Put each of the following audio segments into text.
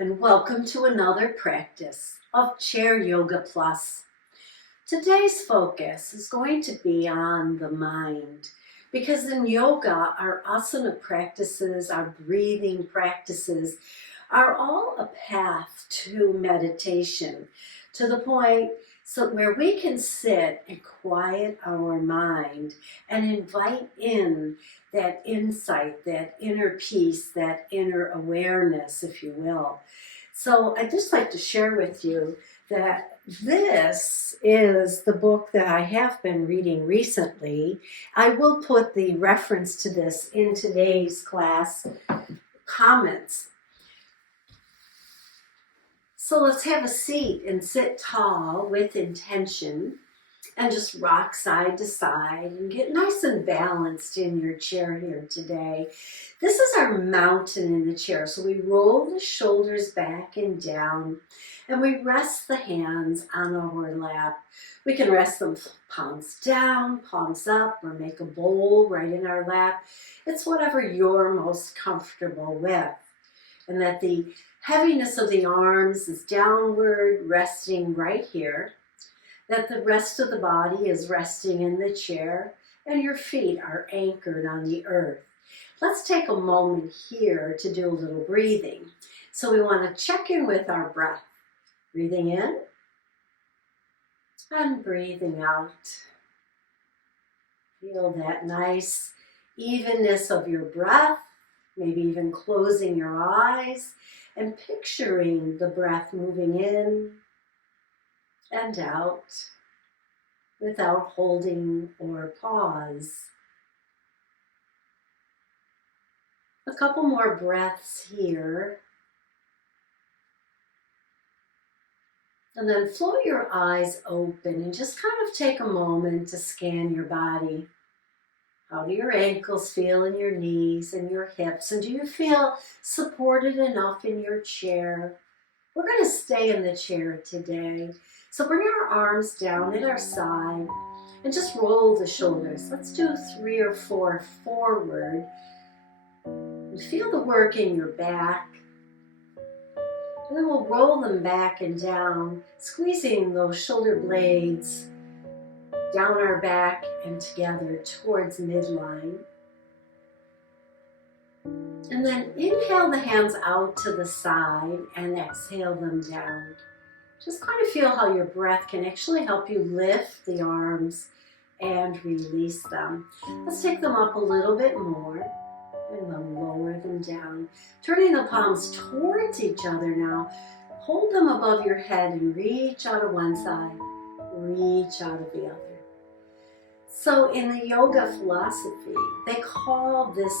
and welcome to another practice of Chair Yoga Plus. Today's focus is going to be on the mind, because in yoga, our asana practices, our breathing practices are all a path to meditation, to the point where we can sit and quiet our mind and invite in that insight, that inner peace, that inner awareness, if you will. So I'd just like to share with you that this is the book that I have been reading recently. I will put the reference to this in today's class comments. So let's have a seat and sit tall with intention and just rock side to side and get nice and balanced in your chair here today. This is our mountain in the chair. So we roll the shoulders back and down and we rest the hands on our lap. We can rest them palms down, palms up, or make a bowl right in our lap. It's whatever you're most comfortable with. And that the heaviness of the arms is downward, resting right here. That the rest of the body is resting in the chair and your feet are anchored on the earth. Let's take a moment here to do a little breathing. So we want to check in with our breath. Breathing in and breathing out. Feel that nice evenness of your breath, maybe even closing your eyes and picturing the breath moving in and out without holding or pause. A couple more breaths here. And then float your eyes open and just kind of take a moment to scan your body. How do your ankles feel in your knees and your hips? And do you feel supported enough in your chair? We're going to stay in the chair today. So bring our arms down at our side and just roll the shoulders. Let's do 3 or 4 forward. And feel the work in your back. And then we'll roll them back and down, squeezing those shoulder blades down our back and together towards midline. And then inhale the hands out to the side and exhale them down. Just kind of feel how your breath can actually help you lift the arms and release them. Let's take them up a little bit more and then lower them down. Turning the palms towards each other now. Hold them above your head and reach out of one side, reach out of the other. So in the yoga philosophy, they call this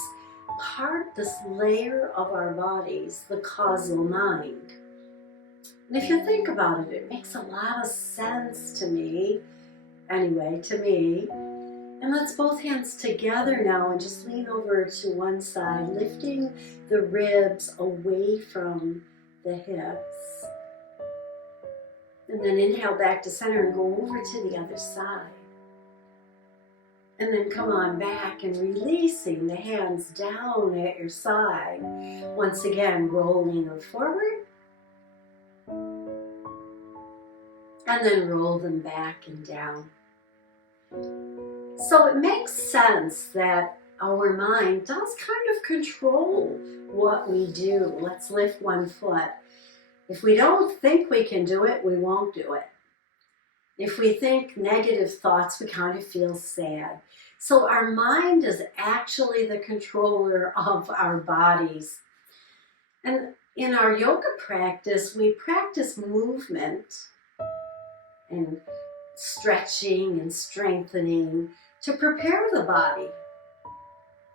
part, this layer of our bodies, the causal mind. And if you think about it, it makes a lot of sense to me. Anyway, to me. And let's both hands together now and just lean over to one side, lifting the ribs away from the hips. And then inhale back to center and go over to the other side. And then come on back and releasing the hands down at your side. Once again, rolling them forward. And then roll them back and down. So it makes sense that our mind does kind of control what we do. Let's lift one foot. If we don't think we can do it, we won't do it. If we think negative thoughts, we kind of feel sad. So our mind is actually the controller of our bodies. And in our yoga practice, we practice movement and stretching and strengthening to prepare the body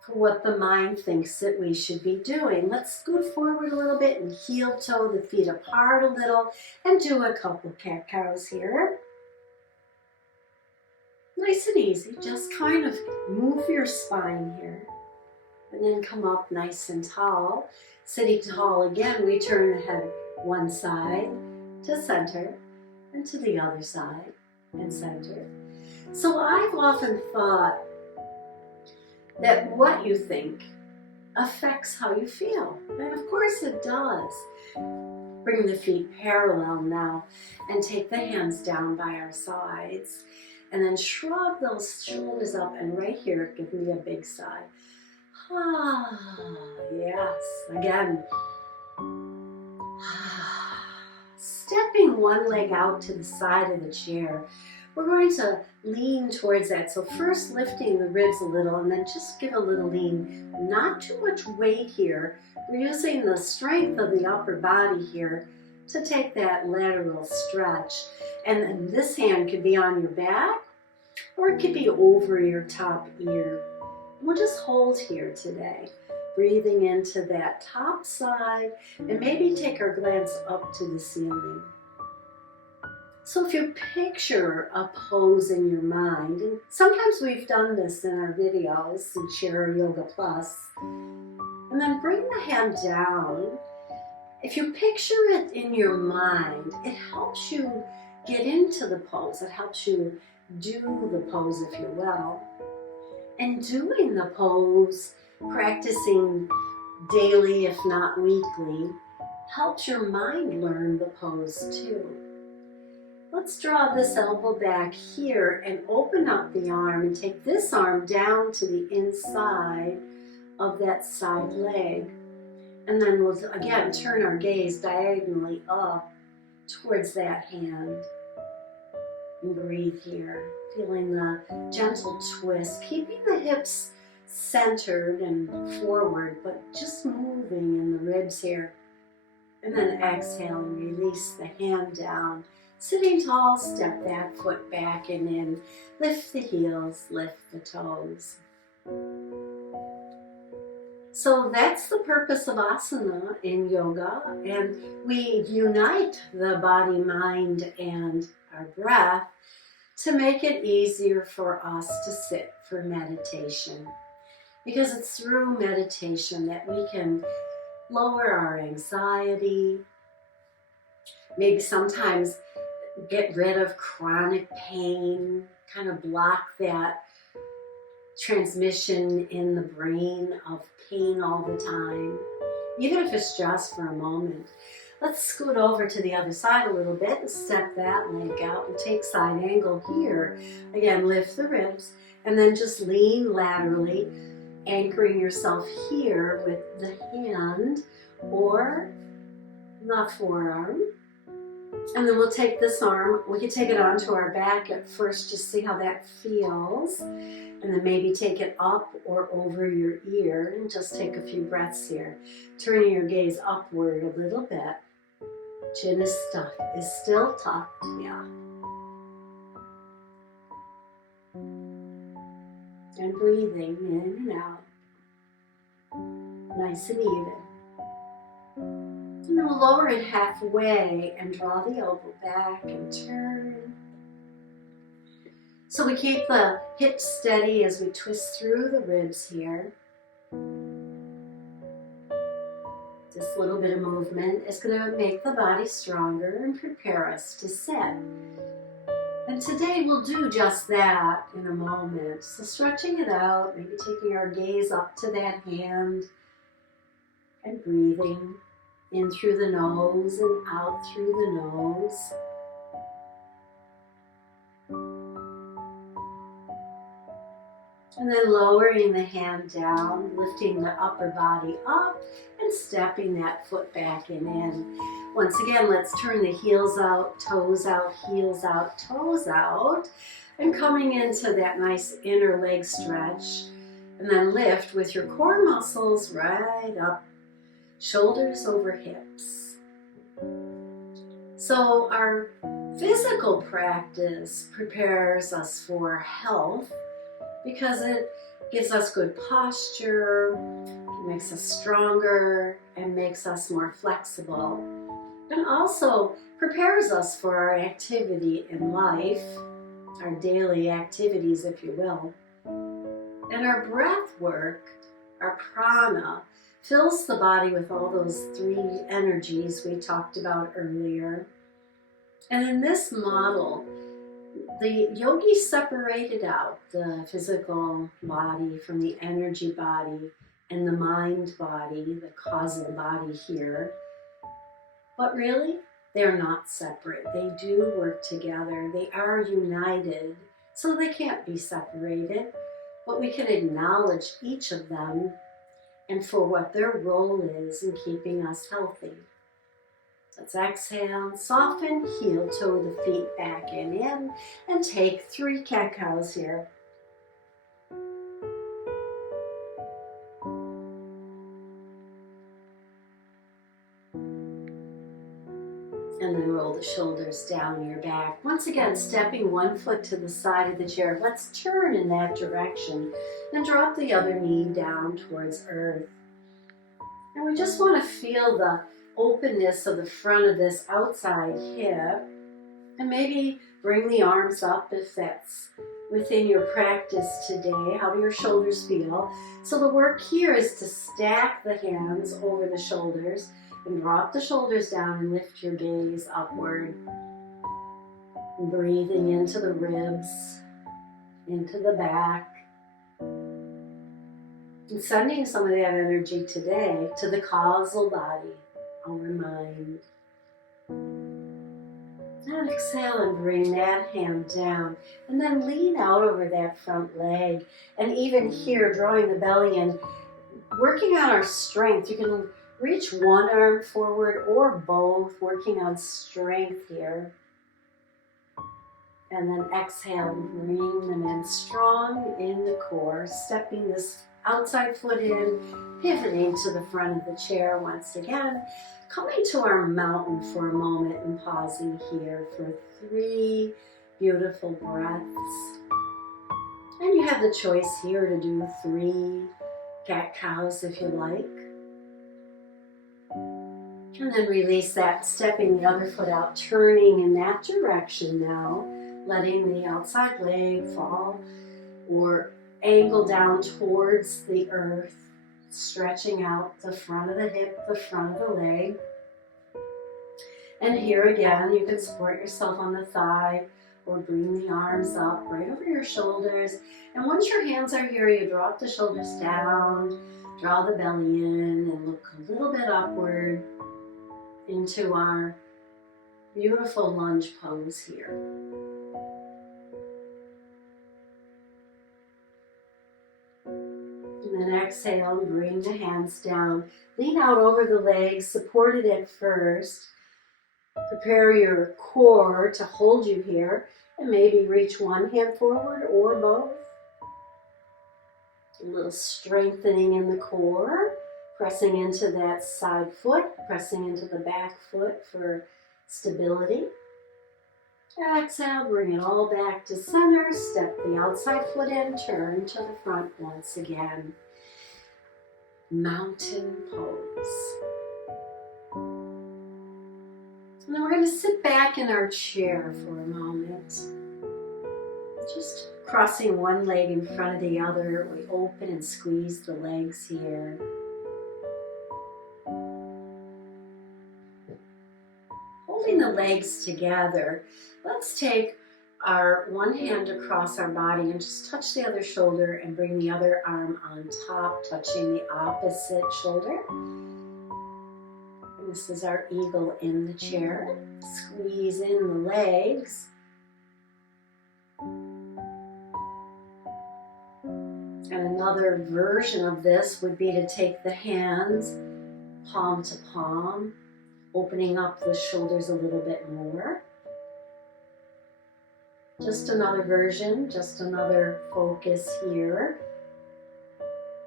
for what the mind thinks that we should be doing. Let's scoot forward a little bit and heel toe the feet apart a little and do a couple of cat cows here. Nice and easy, just kind of move your spine here and then come up nice and tall. Sitting tall again, we turn the head one side to center and to the other side and center. So I've often thought that what you think affects how you feel. And of course it does. Bring the feet parallel now and take the hands down by our sides. And then shrug those shoulders up, and right here, give me a big sigh. Ah, yes. Again. Stepping one leg out to the side of the chair, we're going to lean towards that. So first lifting the ribs a little, and then just give a little lean. Not too much weight here. We're using the strength of the upper body here to take that lateral stretch. And then this hand could be on your back, or it could be over your top ear. We'll just hold here today, breathing into that top side, and maybe take our glance up to the ceiling. So if you picture a pose in your mind, and sometimes we've done this in our videos in Share Yoga Plus, and then bring the hand down. If you picture it in your mind, it helps you get into the pose. It helps you do the pose, if you will. And doing the pose, practicing daily, if not weekly, helps your mind learn the pose too. Let's draw this elbow back here and open up the arm and take this arm down to the inside of that side leg. And then we'll again turn our gaze diagonally up towards that hand. And breathe here, feeling the gentle twist, keeping the hips centered and forward, but just moving in the ribs here. And then exhale and release the hand down. Sitting tall, step that foot back and in. Lift the heels, lift the toes. So that's the purpose of asana in yoga, and we unite the body, mind, and our breath to make it easier for us to sit for meditation. Because it's through meditation that we can lower our anxiety, maybe sometimes get rid of chronic pain, kind of block that transmission in the brain of pain all the time, even if it's just for a moment. Let's scoot over to the other side a little bit and step that leg out and take side angle here. Again, lift the ribs and then just lean laterally, anchoring yourself here with the hand or the forearm. And then we'll take this arm, we can take it onto our back at first, just see how that feels. And then maybe take it up or over your ear and just take a few breaths here. Turning your gaze upward a little bit. Chin is still tucked, yeah. And breathing in and out. Nice and even. And then we'll lower it halfway and draw the elbow back and turn. So we keep the hips steady as we twist through the ribs here. This little bit of movement is going to make the body stronger and prepare us to sit. And today we'll do just that in a moment. So stretching it out, maybe taking our gaze up to that hand and breathing in through the nose and out through the nose. And then lowering the hand down, lifting the upper body up and stepping that foot back and in. Once again, let's turn the heels out, toes out, heels out, toes out. And coming into that nice inner leg stretch. And then lift with your core muscles right up, shoulders over hips. So our physical practice prepares us for health, because it gives us good posture, it makes us stronger, and makes us more flexible. And also prepares us for our activity in life, our daily activities, if you will. And our breath work, our prana, fills the body with all those three energies we talked about earlier. And in this model, the yogis separated out the physical body from the energy body and the mind body, the causal body here. But really, they're not separate. They do work together. They are united, so they can't be separated. But we can acknowledge each of them and for what their role is in keeping us healthy. Let's exhale, soften, heel toe the feet back and in, and take 3 cat-cows here. And then roll the shoulders down your back. Once again, stepping one foot to the side of the chair. Let's turn in that direction and drop the other knee down towards earth. And we just want to feel the openness of the front of this outside hip. And maybe bring the arms up if that's within your practice today. How do your shoulders feel? So the work here is to stack the hands over the shoulders and drop the shoulders down and lift your gaze upward. And breathing into the ribs, into the back. And sending some of that energy today to the causal body, our mind. And exhale and bring that hand down. And then lean out over that front leg. And even here, drawing the belly in, working on our strength. You can reach one arm forward or both, working on strength here. And then exhale and bring them in strong in the core, stepping this outside foot in, pivoting to the front of the chair once again. Coming to our mountain for a moment and pausing here for 3 beautiful breaths. And you have the choice here to do 3 cat-cows if you like. And then release that, stepping the other foot out, turning in that direction now, letting the outside leg fall or angle down towards the earth, stretching out the front of the hip, the front of the leg. And here again, you can support yourself on the thigh or bring the arms up right over your shoulders. And once your hands are here, you drop the shoulders down, draw the belly in, and look a little bit upward into our beautiful lunge pose here. And then exhale, bring the hands down. Lean out over the legs, supported at first. Prepare your core to hold you here, and maybe reach one hand forward or both. A little strengthening in the core. Pressing into that side foot, pressing into the back foot for stability. Exhale, bring it all back to center. Step the outside foot in, turn to the front once again. Mountain pose. And then we're going to sit back in our chair for a moment. Just crossing one leg in front of the other. We open and squeeze the legs here. Holding the legs together, let's take our one hand across our body and just touch the other shoulder and bring the other arm on top, touching the opposite shoulder. And this is our eagle in the chair. Squeeze in the legs. And another version of this would be to take the hands palm to palm, opening up the shoulders a little bit more. Just another version, just another focus here.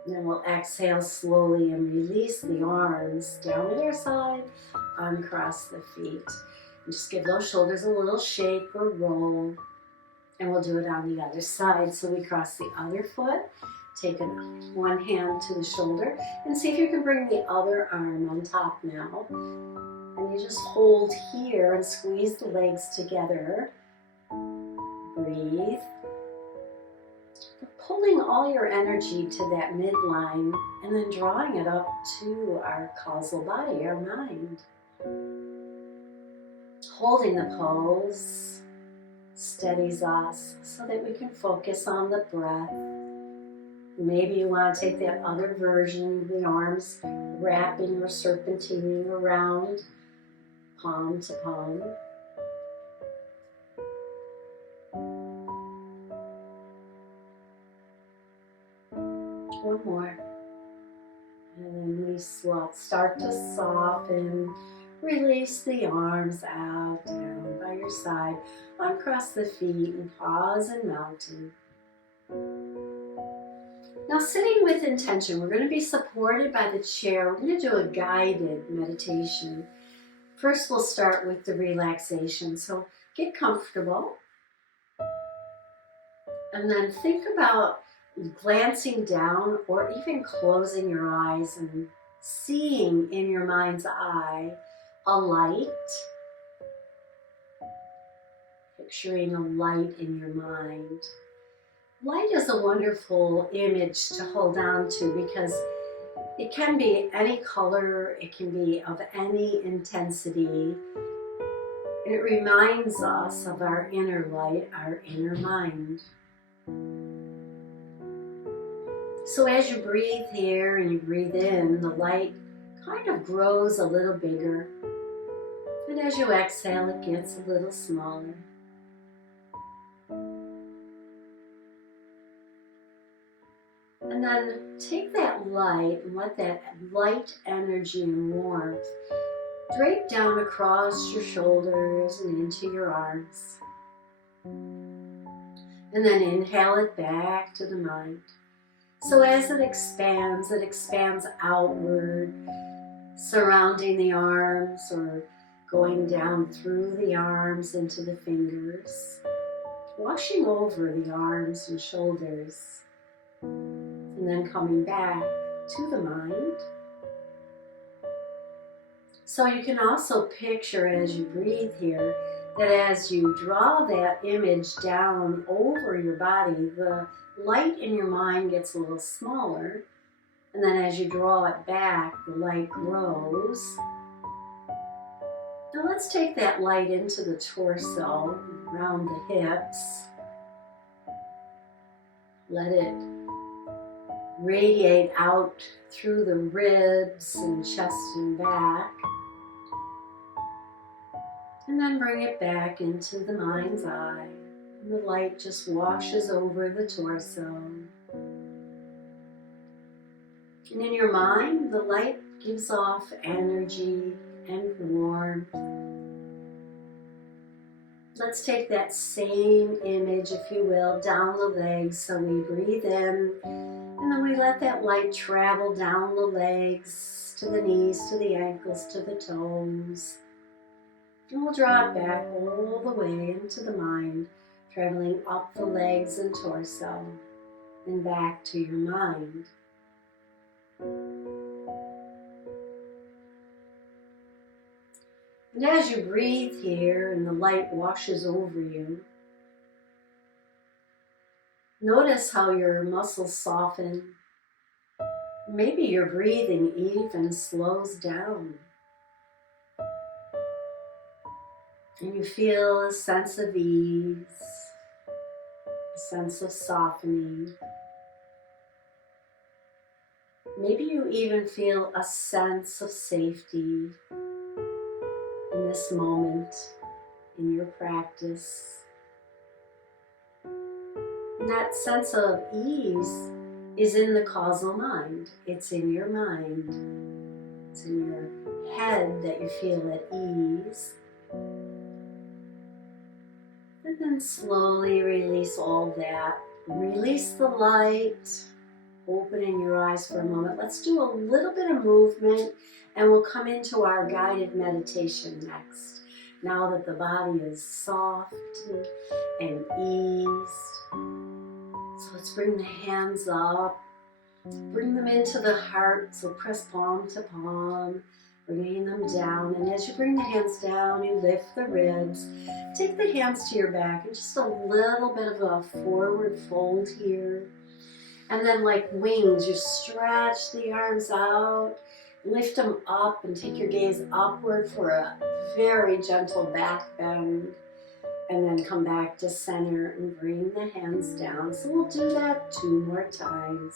And then we'll exhale slowly and release the arms down to their side, uncross the feet. And just give those shoulders a little shake or roll. And we'll do it on the other side. So we cross the other foot, take one hand to the shoulder, and see if you can bring the other arm on top now. And you just hold here and squeeze the legs together. Breathe. Pulling all your energy to that midline and then drawing it up to our causal body, our mind. Holding the pose steadies us so that we can focus on the breath Maybe you want to take that other version of the arms, wrapping or serpentining around, palm to palm. One more. And then we start to soften. Release the arms out, down by your side, uncross the feet, and pause in mountain. Now, sitting with intention, we're going to be supported by the chair. We're going to do a guided meditation. First, we'll start with the relaxation. So get comfortable. And then think about glancing down or even closing your eyes and seeing in your mind's eye a light. Picturing a light in your mind. Light is a wonderful image to hold on to because it can be any color, it can be of any intensity. And it reminds us of our inner light, our inner mind. So as you breathe here and you breathe in, the light kind of grows a little bigger. And as you exhale, it gets a little smaller. And then take that light and let that light energy and warmth drape down across your shoulders and into your arms. And then inhale it back to the mind. So as it expands outward, surrounding the arms or going down through the arms into the fingers, washing over the arms and shoulders, and then coming back to the mind. So you can also picture as you breathe here that as you draw that image down over your body, the light in your mind gets a little smaller, and then as you draw it back, the light grows. Now let's take that light into the torso, around the hips. Let it radiate out through the ribs and chest and back. And then bring it back into the mind's eye. And the light just washes over the torso. And in your mind, the light gives off energy and warmth. Let's take that same image, if you will, down the legs. So we breathe in, and then we let that light travel down the legs, to the knees, to the ankles, to the toes. And we'll draw it back all the way into the mind, traveling up the legs and torso, and back to your mind. And as you breathe here and the light washes over you, notice how your muscles soften. Maybe your breathing even slows down. And you feel a sense of ease, a sense of softening. Maybe you even feel a sense of safety in this moment, in your practice. And that sense of ease is in the causal mind. It's in your mind. It's in your head that you feel at ease. And then slowly release all that. Release the light. Opening your eyes for a moment. Let's do a little bit of movement and we'll come into our guided meditation next. Now that the body is soft and eased. So let's bring the hands up. Bring them into the heart. So press palm to palm. Bringing them down, and as you bring the hands down, you lift the ribs. Take the hands to your back and just a little bit of a forward fold here. And then like wings, you stretch the arms out, lift them up and take your gaze upward for a very gentle back bend. And then come back to center and bring the hands down. So we'll do that 2 more times.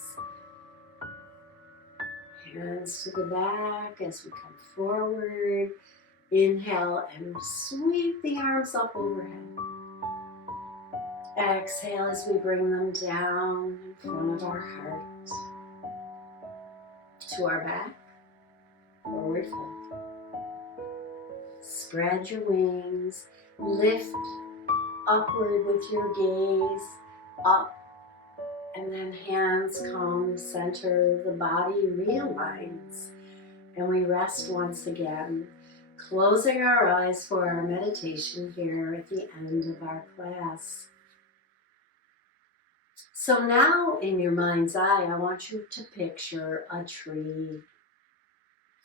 Hands to the back as we come forward. Inhale and sweep the arms up overhead. Exhale as we bring them down in front of our heart. To our back. Forward fold. Spread your wings. Lift upward with your gaze. Up. And then hands come center. The body realigns. And we rest once again. Closing our eyes for our meditation here at the end of our class. So now in your mind's eye, I want you to picture a tree.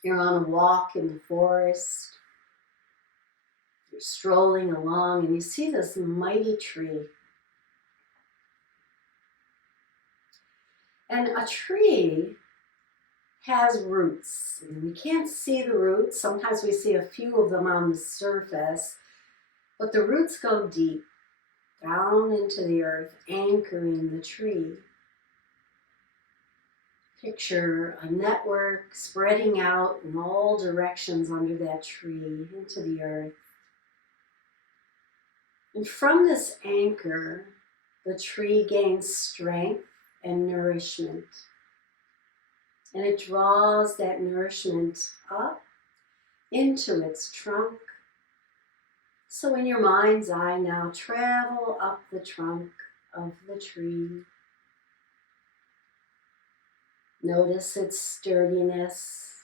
You're on a walk in the forest. You're strolling along and you see this mighty tree. And a tree has roots. And we can't see the roots. Sometimes we see a few of them on the surface, but the roots go deep, down into the earth, anchoring the tree. Picture a network spreading out in all directions under that tree into the earth. And from this anchor, the tree gains strength and nourishment. And it draws that nourishment up into its trunk. So in your mind's eye now, travel up the trunk of the tree. Notice its sturdiness,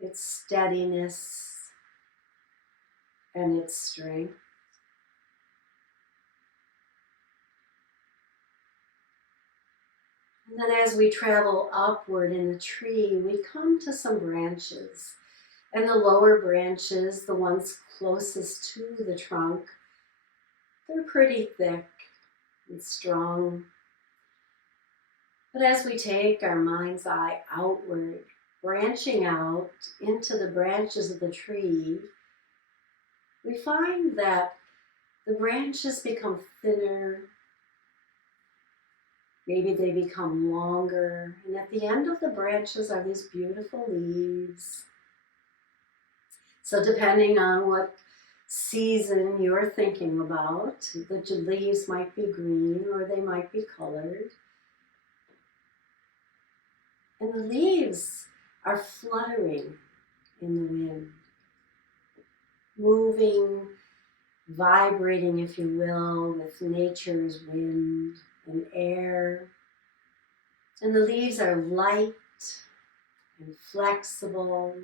its steadiness, and its strength. And then as we travel upward in the tree, we come to some branches. And the lower branches, the ones closest to the trunk, they're pretty thick and strong. But as we take our mind's eye outward, branching out into the branches of the tree, we find that the branches become thinner. Maybe they become longer, and at the end of the branches are these beautiful leaves. So depending on what season you're thinking about, the leaves might be green or they might be colored. And the leaves are fluttering in the wind, moving, vibrating, if you will, with nature's wind and air. And the leaves are light and flexible,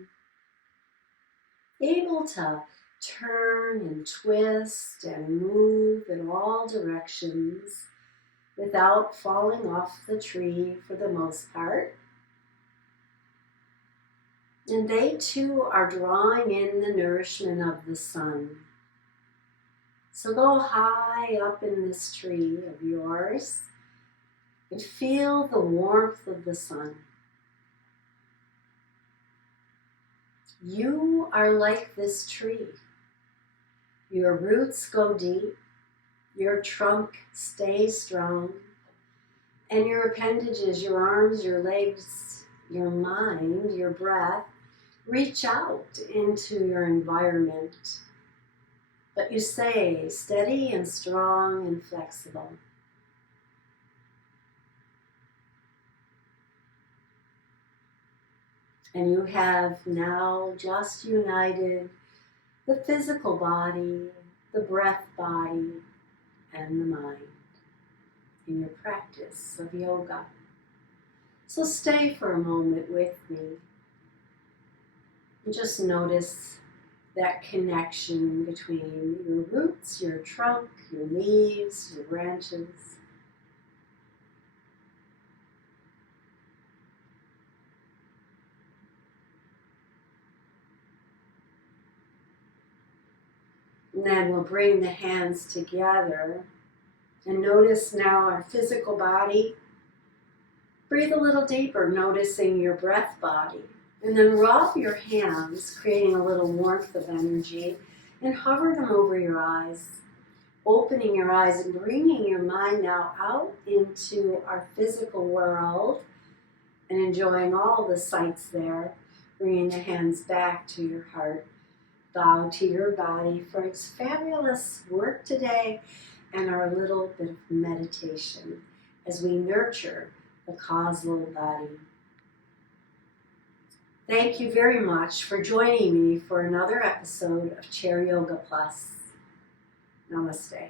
able to turn and twist and move in all directions without falling off the tree for the most part. And they too are drawing in the nourishment of the sun. So go high up in this tree of yours and feel the warmth of the sun. You are like this tree. Your roots go deep, your trunk stays strong, and your appendages, your arms, your legs, your mind, your breath, reach out into your environment. But you stay steady and strong and flexible. And you have now just united the physical body, the breath body, and the mind in your practice of yoga. So stay for a moment with me and just notice that connection between your roots, your trunk, your leaves, your branches. And then we'll bring the hands together and notice now our physical body. Breathe a little deeper, noticing your breath body. And then rub your hands, creating a little warmth of energy, and hover them over your eyes. opening your eyes and bringing your mind now out into our physical world and enjoying all the sights there. Bringing the hands back to your heart. Bow to your body for its fabulous work today and our little bit of meditation as we nurture the causal body. Thank you very much for joining me for another episode of Chair Yoga Plus. Namaste.